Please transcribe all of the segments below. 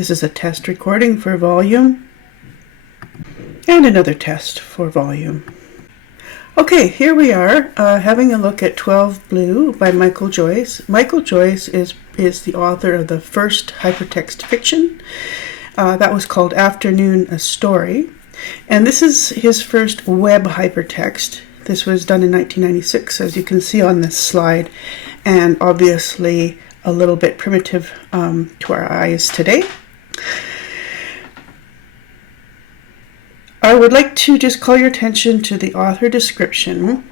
This is a test recording for volume and another test for volume. Okay, here we are having a look at 12 Blue by Michael Joyce. Michael Joyce is the author of the first hypertext fiction. That was called Afternoon, a Story. And this is his first web hypertext. This was done in 1996, as you can see on this slide, and obviously a little bit primitive to our eyes today. I would like to just call your attention to the author description.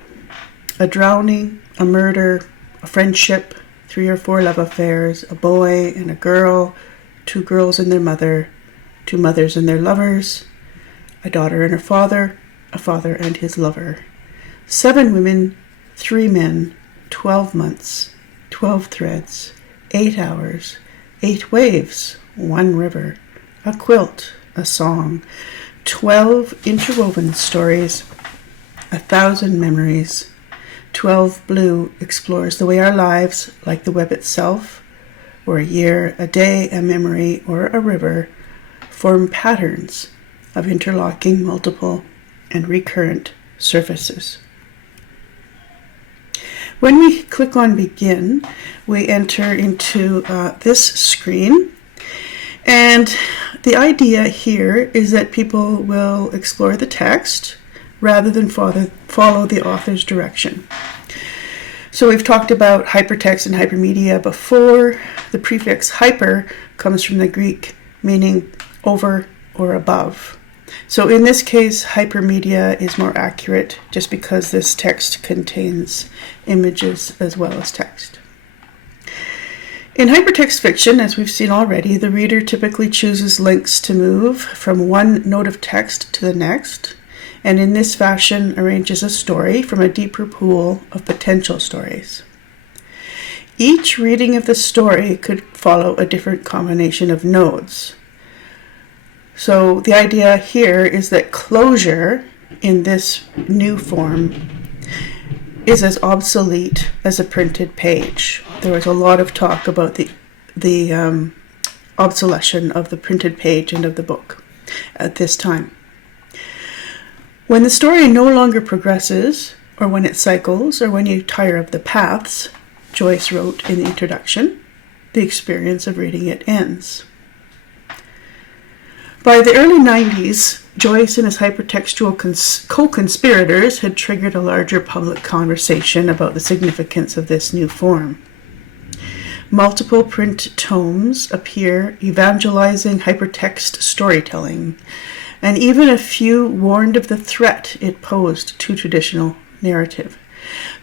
A drowning, a murder, a friendship, 3 or 4 love affairs, a boy and a girl, 2 girls and their mother, 2 mothers and their lovers, a daughter and her father, a father and his lover, 7 women, 3 men, 12 months, 12 threads, 8 hours, 8 waves, 1 river, a quilt, a song, 12 interwoven stories, 1,000 memories. 12 Blue explores the way our lives, like the web itself, or a year, a day, a memory, or a river, form patterns of interlocking, multiple, and recurrent surfaces. When we click on Begin, we enter into this screen. And the idea here is that people will explore the text rather than follow the author's direction. So we've talked about hypertext and hypermedia before. The prefix hyper comes from the Greek meaning over or above. So in this case, hypermedia is more accurate just because this text contains images as well as text. In hypertext fiction, as we've seen already, the reader typically chooses links to move from one note of text to the next, and in this fashion arranges a story from a deeper pool of potential stories. Each reading of the story could follow a different combination of nodes. So the idea here is that closure in this new form is as obsolete as a printed page. There was a lot of talk about the obsolescence of the printed page and of the book at this time. When the story no longer progresses, or when it cycles, or when you tire of the paths, Joyce wrote in the introduction, the experience of reading it ends. By the early 90s, Joyce and his hypertextual co-conspirators had triggered a larger public conversation about the significance of this new form. Multiple print tomes appear evangelizing hypertext storytelling, and even a few warned of the threat it posed to traditional narrative.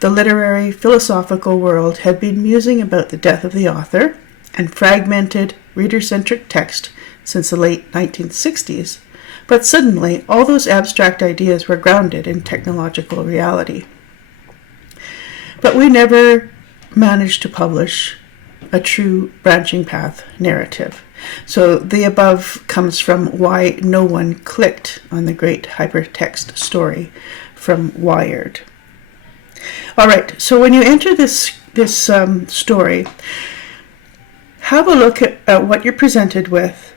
The literary, philosophical world had been musing about the death of the author and fragmented, reader-centric text since the late 1960s, but suddenly all those abstract ideas were grounded in technological reality. But we never managed to publish a true branching path narrative. So the above comes from Why No One Clicked on the Great Hypertext Story from Wired. All right, so when you enter this story, have a look at what you're presented with.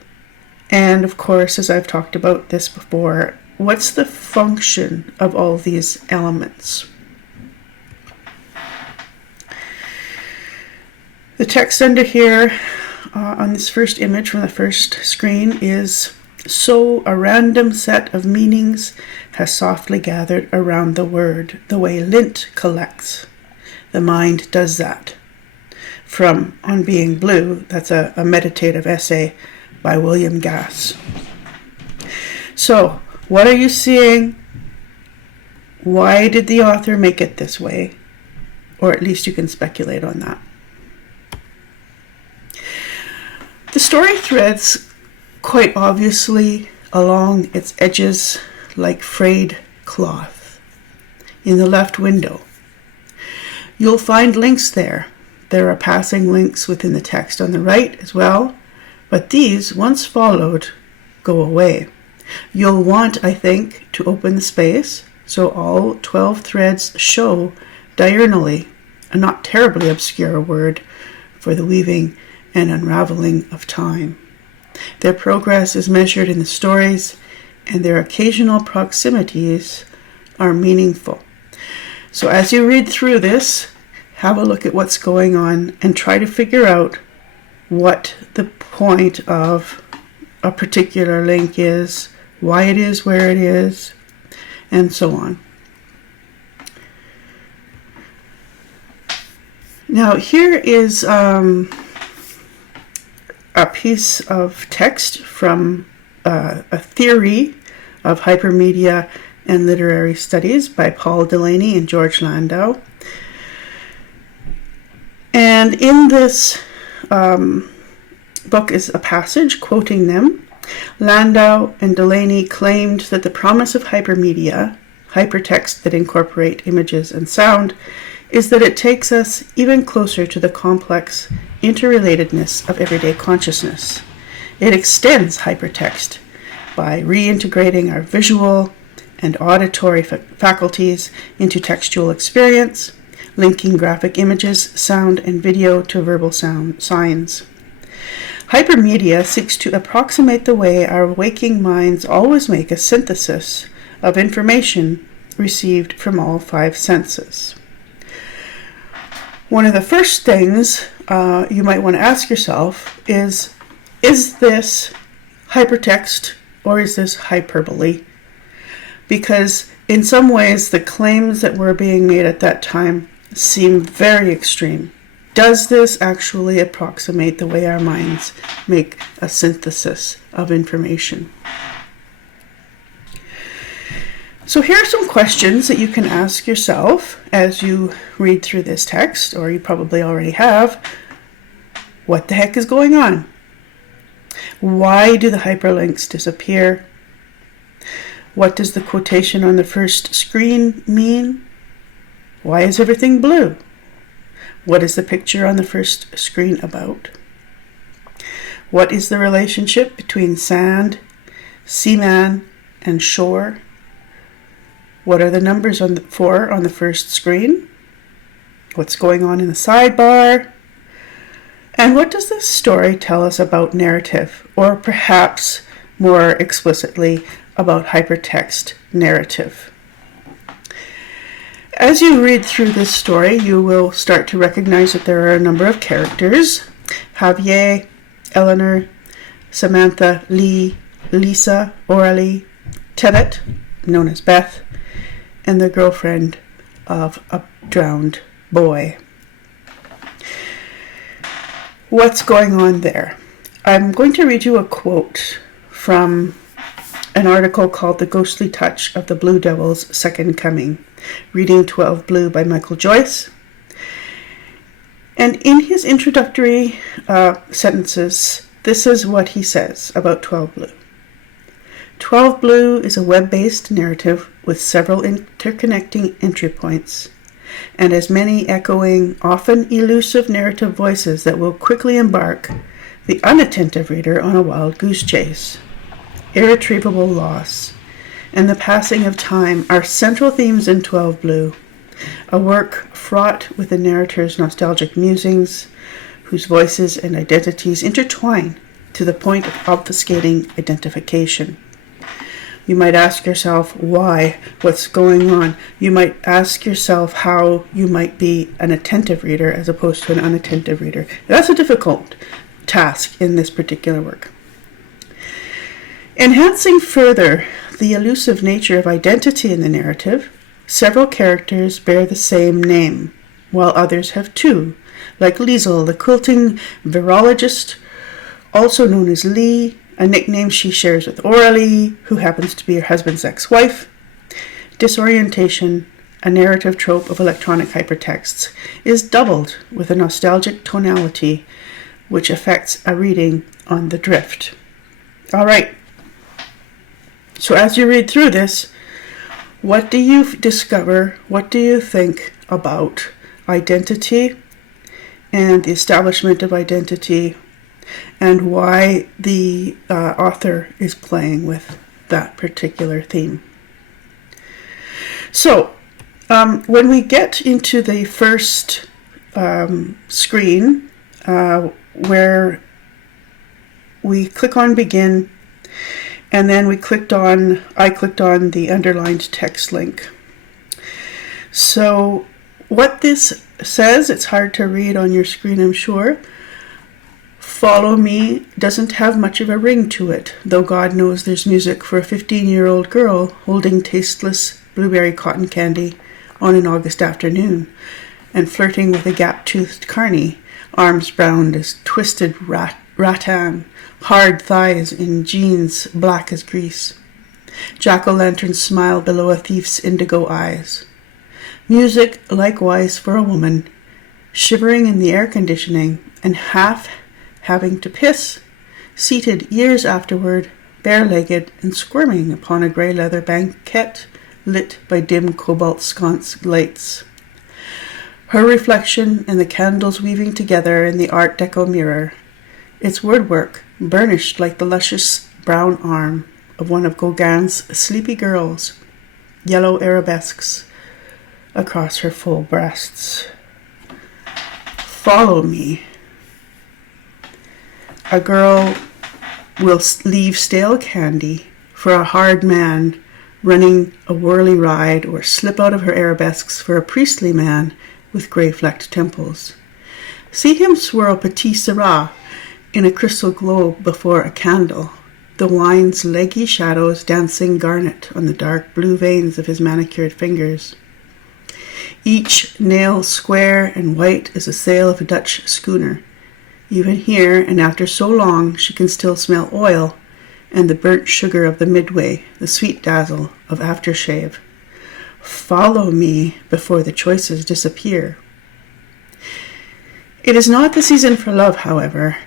And of course, as I've talked about this before, what's the function of all these elements? The text under here on this first image from the first screen is, "So a random set of meanings has softly gathered around the word, the way lint collects. The mind does that." From On Being Blue, that's a meditative essay by William Gass. So, what are you seeing? Why did the author make it this way? Or at least you can speculate on that. The story threads quite obviously along its edges like frayed cloth. In the left window, you'll find links there. There are passing links within the text on the right as well, but these, once followed, go away. You'll want, I think, to open the space so all 12 threads show diurnally, a not terribly obscure word for the weaving and unraveling of time. Their progress is measured in the stories, and their occasional proximities are meaningful. So as you read through this, have a look at what's going on and try to figure out what the point of a particular link is, why it is where it is, and so on. Now here is a piece of text from a theory of hypermedia and literary studies by Paul Delaney and George Landau. And in this book is a passage quoting them. Landau and Delaney claimed that the promise of hypermedia, hypertext that incorporate images and sound, is that it takes us even closer to the complex interrelatedness of everyday consciousness. It extends hypertext by reintegrating our visual and auditory faculties into textual experience, linking graphic images, sound, and video to verbal signs. Hypermedia seeks to approximate the way our waking minds always make a synthesis of information received from all five senses. One of the first things you might want to ask yourself is this hypertext or is this hyperbole? Because in some ways the claims that were being made at that time seem very extreme. Does this actually approximate the way our minds make a synthesis of information? So here are some questions that you can ask yourself as you read through this text, or you probably already have. What the heck is going on? Why do the hyperlinks disappear? What does the quotation on the first screen mean? Why is everything blue? What is the picture on the first screen about? What is the relationship between sand, seaman, and shore? What are the numbers on the first screen? What's going on in the sidebar? And what does this story tell us about narrative, or perhaps more explicitly about hypertext narrative? As you read through this story, you will start to recognize that there are a number of characters: Javier, Eleanor, Samantha, Lee, Lisa, Oralie, Tenet, known as Beth, and the girlfriend of a drowned boy. What's going on there? I'm going to read you a quote from an article called The Ghostly Touch of the Blue Devil's Second Coming, reading 12 Blue by Michael Joyce. And in his introductory sentences, this is what he says about 12 Blue. 12 Blue is a web-based narrative with several interconnecting entry points, and as many echoing, often elusive narrative voices that will quickly embark the unattentive reader on a wild goose chase. Irretrievable loss and the passing of time are central themes in 12 Blue, a work fraught with the narrator's nostalgic musings, whose voices and identities intertwine to the point of obfuscating identification. You might ask yourself why, what's going on. You might ask yourself how you might be an attentive reader as opposed to an unattentive reader. That's a difficult task in this particular work. Enhancing further the elusive nature of identity in the narrative, several characters bear the same name, while others have two, like Liesel, the quilting virologist, also known as Lee, a nickname she shares with Oralie, who happens to be her husband's ex-wife. Disorientation, a narrative trope of electronic hypertexts, is doubled with a nostalgic tonality which affects a reading on the drift. All right. So as you read through this, what do you discover? What do you think about identity and the establishment of identity, and why the author is playing with that particular theme? So, when we get into the first screen, where we click on begin, and then I clicked on the underlined text link. So what this says, it's hard to read on your screen, I'm sure. Follow me doesn't have much of a ring to it, though God knows there's music for a 15-year-old girl holding tasteless blueberry cotton candy on an August afternoon and flirting with a gap-toothed carny, arms brown as twisted rattan, hard thighs in jeans black as grease. Jack-o'-lanterns smile below a thief's indigo eyes. Music likewise for a woman, shivering in the air conditioning and half having to piss, seated years afterward, bare-legged and squirming upon a grey leather banquette lit by dim cobalt sconce lights. Her reflection and the candles weaving together in the Art Deco mirror, its woodwork burnished like the luscious brown arm of one of Gauguin's sleepy girls, yellow arabesques across her full breasts. Follow me. A girl will leave stale candy for a hard man running a whirly ride, or slip out of her arabesques for a priestly man with grey-flecked temples. See him swirl Petit Syrah in a crystal globe before a candle, the wine's leggy shadows dancing garnet on the dark blue veins of his manicured fingers. Each nail square and white as the sail of a Dutch schooner. Even here, and after so long, she can still smell oil and the burnt sugar of the midway, the sweet dazzle of aftershave. Follow me before the choices disappear. It is not the season for love, however.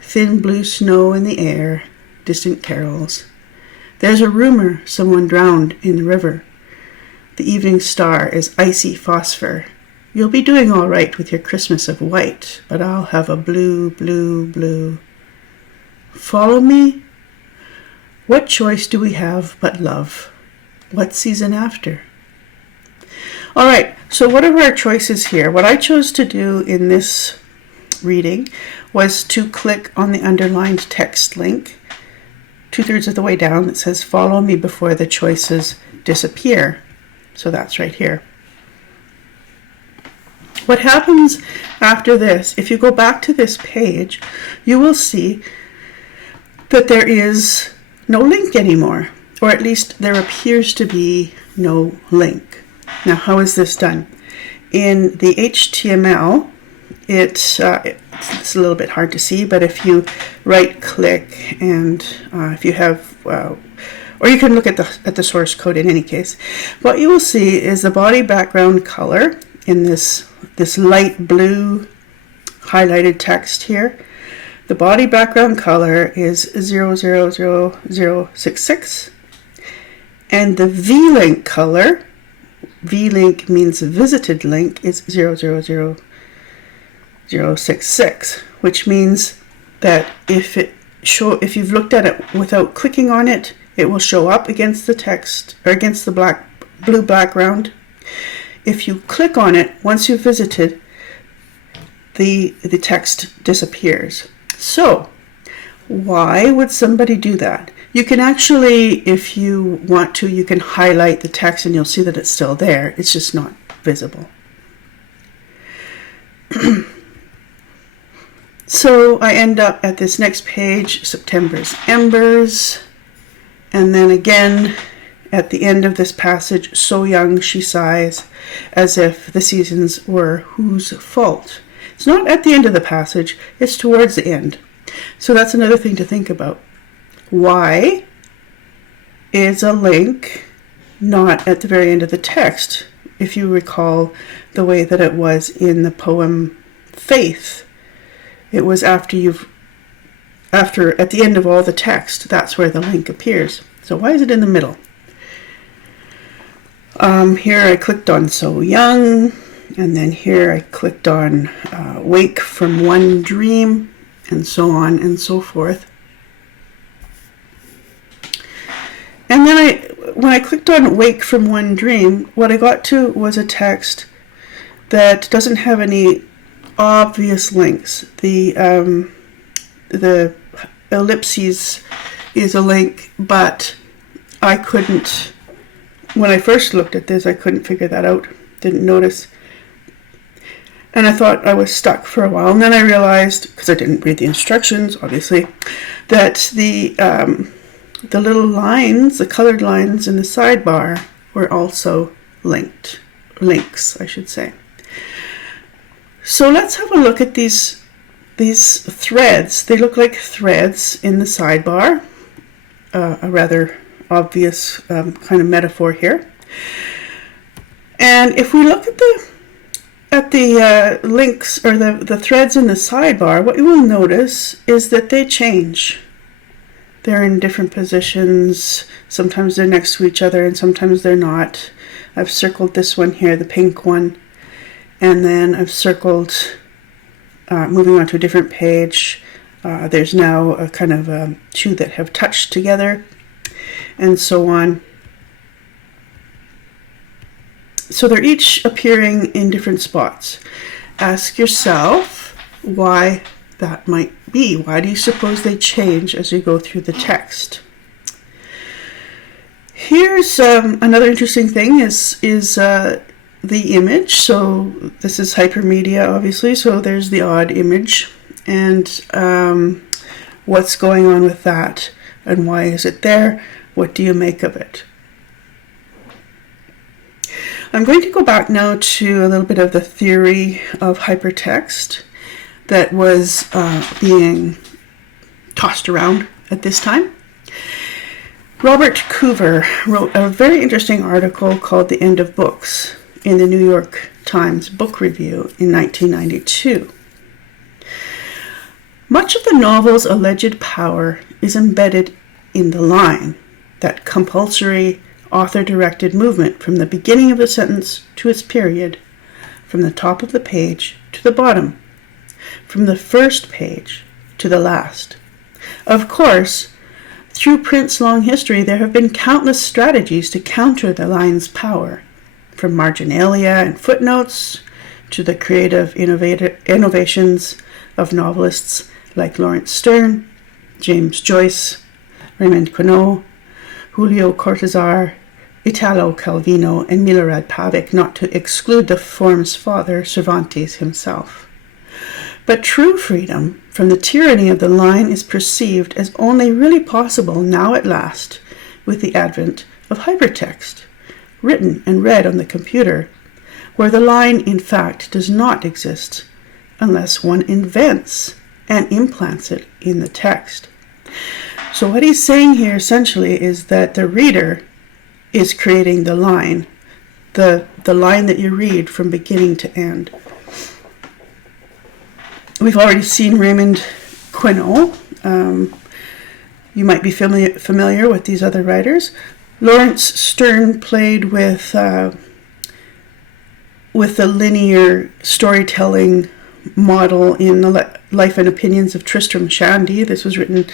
Thin blue snow in the air, distant carols. There's a rumor someone drowned in the river. The evening star is icy phosphor. You'll be doing all right with your Christmas of white, but I'll have a blue, blue, blue. Follow me? What choice do we have but love? What season after? All right, so what are our choices here? What I chose to do in this reading was to click on the underlined text link 2/3 of the way down that says follow me before the choices disappear. So that's right here. What happens after this, if you go back to this page, you will see that there is no link anymore, or at least there appears to be no link. Now, how is this done? In the HTML, it's a little bit hard to see, but if you right-click and if you have, or you can look at the source code in any case, what you will see is the body background color in this light blue highlighted text here. The body background color is 000066, and the V-link color, V-link means visited link, is 000066, which means that if you've looked at it without clicking on it, it will show up against the text or against the blue background. If you click on it, once you've visited, the text disappears. So, why would somebody do that? You can actually, if you want to, you can highlight the text and you'll see that it's still there. It's just not visible. So I end up at this next page, September's Embers, and then again at the end of this passage, so young she sighs, as if the seasons were whose fault. It's not at the end of the passage, it's towards the end. So that's another thing to think about. Why is a link not at the very end of the text? If you recall the way that it was in the poem Faith, it was at the end of all the text, that's where the link appears. So why is it in the middle? Here I clicked on So Young, and then here I clicked on Wake from One Dream, and so on and so forth. And then when I clicked on Wake from One Dream, what I got to was a text that doesn't have any obvious links. The ellipses is a link, but I couldn't, when I first looked at this, I couldn't figure that out, didn't notice. And I thought I was stuck for a while, and then I realized, because I didn't read the instructions, obviously, that the little lines, the colored lines in the sidebar were also links, I should say. So let's have a look at these threads. They look like threads in the sidebar, a rather obvious kind of metaphor here. And if we look at the links or the threads in the sidebar, what you will notice is that they change. They're in different positions. Sometimes they're next to each other and sometimes they're not. I've circled this one here, the pink one, and then I've circled moving on to a different page. There's now a kind of two that have touched together, and so on. So they're each appearing in different spots. Ask yourself why that might be. Why do you suppose they change as you go through the text? Here's another interesting thing is the image. So this is hypermedia, obviously, so there's the odd image, and what's going on with that, and why is it there? What do you make of it? I'm going to go back now to a little bit of the theory of hypertext that was being tossed around at this time. Robert Coover wrote a very interesting article called The End of Books in the New York Times Book Review in 1992. Much of the novel's alleged power is embedded in the line, that compulsory author-directed movement from the beginning of the sentence to its period, from the top of the page to the bottom, from the first page to the last. Of course, through print's long history, there have been countless strategies to counter the line's power, from marginalia and footnotes to the creative innovations of novelists like Lawrence Stern, James Joyce, Raymond Queneau, Julio Cortázar, Italo Calvino, and Milorad Pavic, not to exclude the form's father, Cervantes himself. But true freedom from the tyranny of the line is perceived as only really possible now at last with the advent of hypertext, written and read on the computer, where the line in fact does not exist unless one invents and implants it in the text. So what he's saying here essentially is that the reader is creating the line that you read from beginning to end. We've already seen Raymond Queneau. You might be familiar with these other writers. Lawrence Stern played with the linear storytelling model in the Life and Opinions of Tristram Shandy. This was written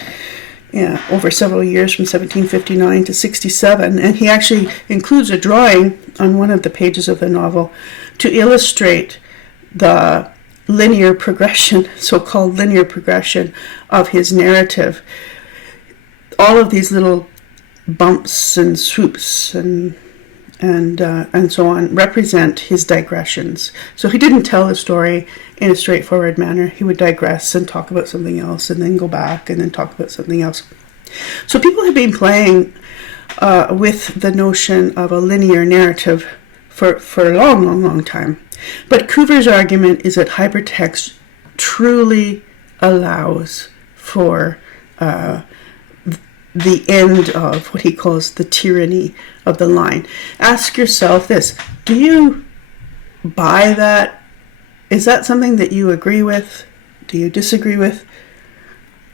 over several years from 1759 to 67, and he actually includes a drawing on one of the pages of the novel to illustrate the linear progression, so-called linear progression of his narrative. All of these little bumps and swoops and so on represent his digressions. So he didn't tell the story in a straightforward manner. He would digress and talk about something else and then go back and then talk about something else. So people have been playing with the notion of a linear narrative for a long time. But Coover's argument is that hypertext truly allows for the end of what he calls the tyranny of the line. Ask yourself this: do you buy that? Is that something that you agree with? Do you disagree with?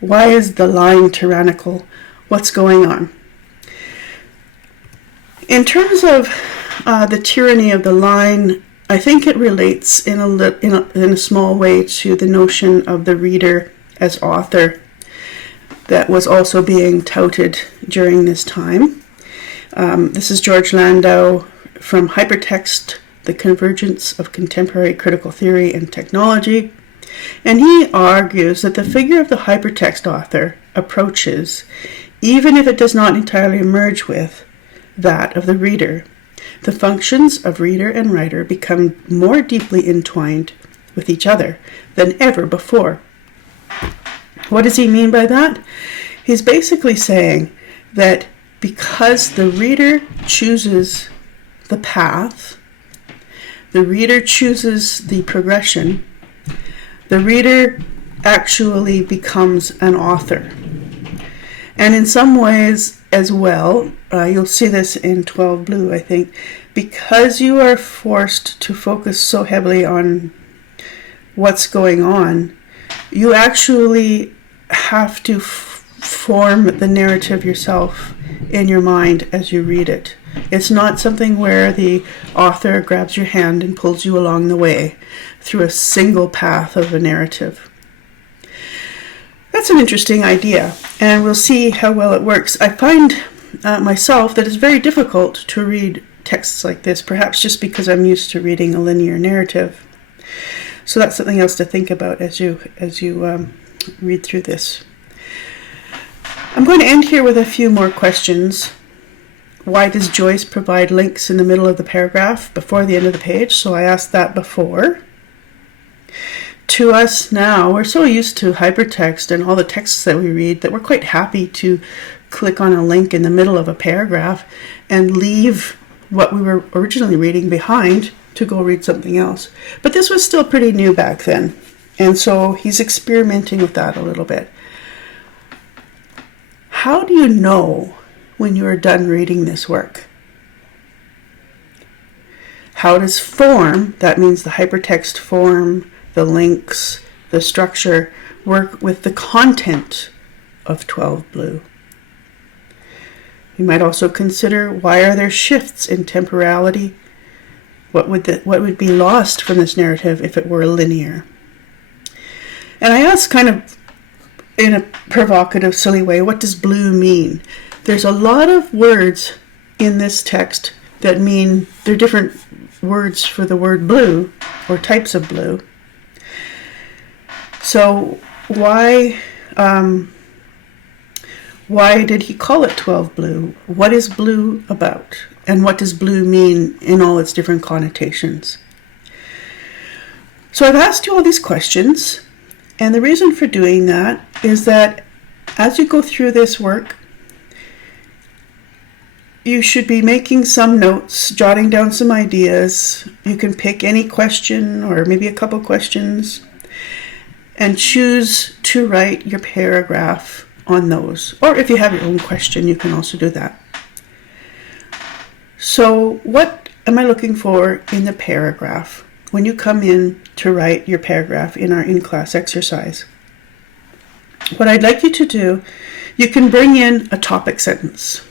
Why is the line tyrannical? What's going on? In terms of the tyranny of the line, I think it relates in a small way to the notion of the reader as author that was also being touted during this time. This is George Landau from Hypertext, The Convergence of Contemporary Critical Theory and Technology. And he argues that the figure of the hypertext author approaches, even if it does not entirely merge with, that of the reader. The functions of reader and writer become more deeply entwined with each other than ever before. What does he mean by that? He's basically saying that because the reader chooses the path, the reader chooses the progression, the reader actually becomes an author. And in some ways as well, you'll see this in 12 Blue, I think, because you are forced to focus so heavily on what's going on, you actually have to form the narrative yourself in your mind as you read it. It's not something where the author grabs your hand and pulls you along the way through a single path of a narrative. That's an interesting idea, and we'll see how well it works. I find myself that it's very difficult to read texts like this, perhaps just because I'm used to reading a linear narrative. So that's something else to think about as you read through this. I'm going to end here with a few more questions. Why does Joyce provide links in the middle of the paragraph before the end of the page? So I asked that before. To us now, we're so used to hypertext and all the texts that we read that we're quite happy to click on a link in the middle of a paragraph and leave what we were originally reading behind to go read something else. But this was still pretty new back then, and so he's experimenting with that a little bit. How do you know when you are done reading this work? How does form, that means the hypertext form, the links, the structure, work with the content of 12 Blue? You might also consider, why are there shifts in temporality? What would be lost from this narrative if it were linear? And I ask kind of in a provocative, silly way, what does blue mean? There's a lot of words in this text that mean, they're different words for the word blue, or types of blue. So why did he call it 12 Blue? What is blue about? And what does blue mean in all its different connotations? So I've asked you all these questions, and the reason for doing that is that as you go through this work, you should be making some notes, jotting down some ideas. You can pick any question or maybe a couple questions and choose to write your paragraph on those. Or if you have your own question, you can also do that. So what am I looking for in the paragraph when you come in to write your paragraph in our in-class exercise? What I'd like you to do, you can bring in a topic sentence.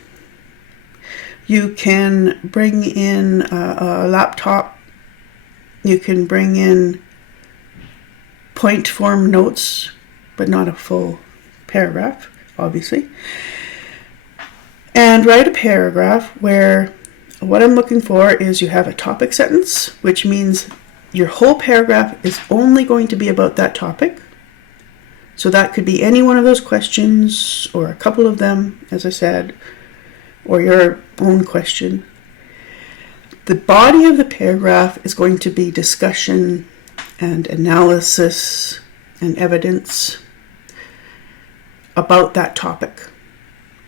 You can bring in a laptop. You can bring in point form notes, but not a full paragraph, obviously. And write a paragraph where what I'm looking for is you have a topic sentence, which means your whole paragraph is only going to be about that topic. So that could be any one of those questions, or a couple of them, as I said, or your own question. The body of the paragraph is going to be discussion and analysis and evidence about that topic.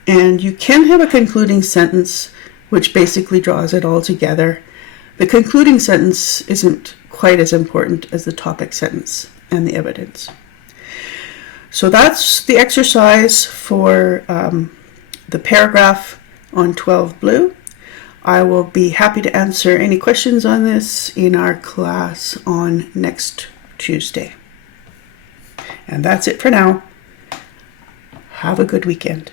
And you can have a concluding sentence which basically draws it all together. The concluding sentence isn't quite as important as the topic sentence and the evidence. So that's the exercise for the paragraph on 12 Blue. I will be happy to answer any questions on this in our class on next Tuesday. And that's it for now. Have a good weekend.